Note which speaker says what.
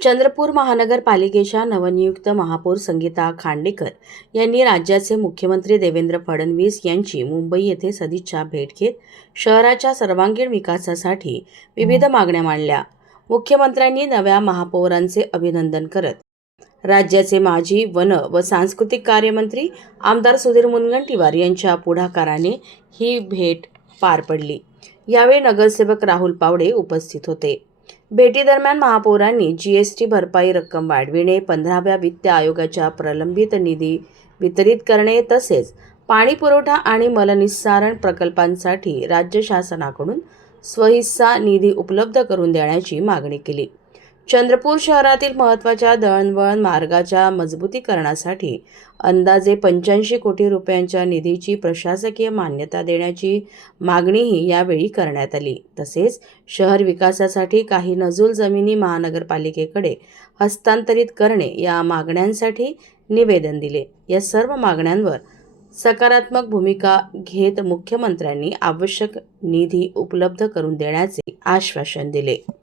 Speaker 1: चंद्रपूर महानगरपालिकेच्या नवनियुक्त महापौर संगीता खांडेकर यांनी राज्याचे मुख्यमंत्री देवेंद्र फडणवीस यांची मुंबई येथे सदिच्छा भेट घेत शहराच्या सर्वांगीण विकासासाठी विविध मागण्या मांडल्या. मुख्यमंत्र्यांनी नव्या महापौरांचे अभिनंदन करत राज्याचे माजी वन व सांस्कृतिक कार्यमंत्री आमदार सुधीर मुनगंटीवार यांच्या पुढाकाराने ही भेट पार पडली. यावेळी नगरसेवक राहुल पावडे उपस्थित होते. भेटीदरम्यान महापौरांनी जीएसटी भरपाई रक्कम वाढविणे पंधराव्या वित्त आयोगाच्या प्रलंबित निधी वितरित करणे तसेच पाणी पुरवठा आणि मलनिस्सारण प्रकल्पांसाठी राज्य शासनाकडून स्वहिस्सा निधी उपलब्ध करून देण्याची मागणी केली. चंद्रपूर शहरातील महत्त्वाच्या दळणवळण मार्गाच्या मजबूतीकरणासाठी अंदाजे पंच्याऐंशी कोटी रुपयांच्या निधीची प्रशासकीय मान्यता देण्याची मागणीही यावेळी करण्यात आली. तसेच शहर विकासासाठी काही नजूल जमिनी महानगरपालिकेकडे हस्तांतरित करणे या मागण्यांसाठी निवेदन दिले. या सर्व मागण्यांवर सकारात्मक भूमिका घेत मुख्यमंत्र्यांनी आवश्यक निधी उपलब्ध करून देण्याचे आश्वासन दिले.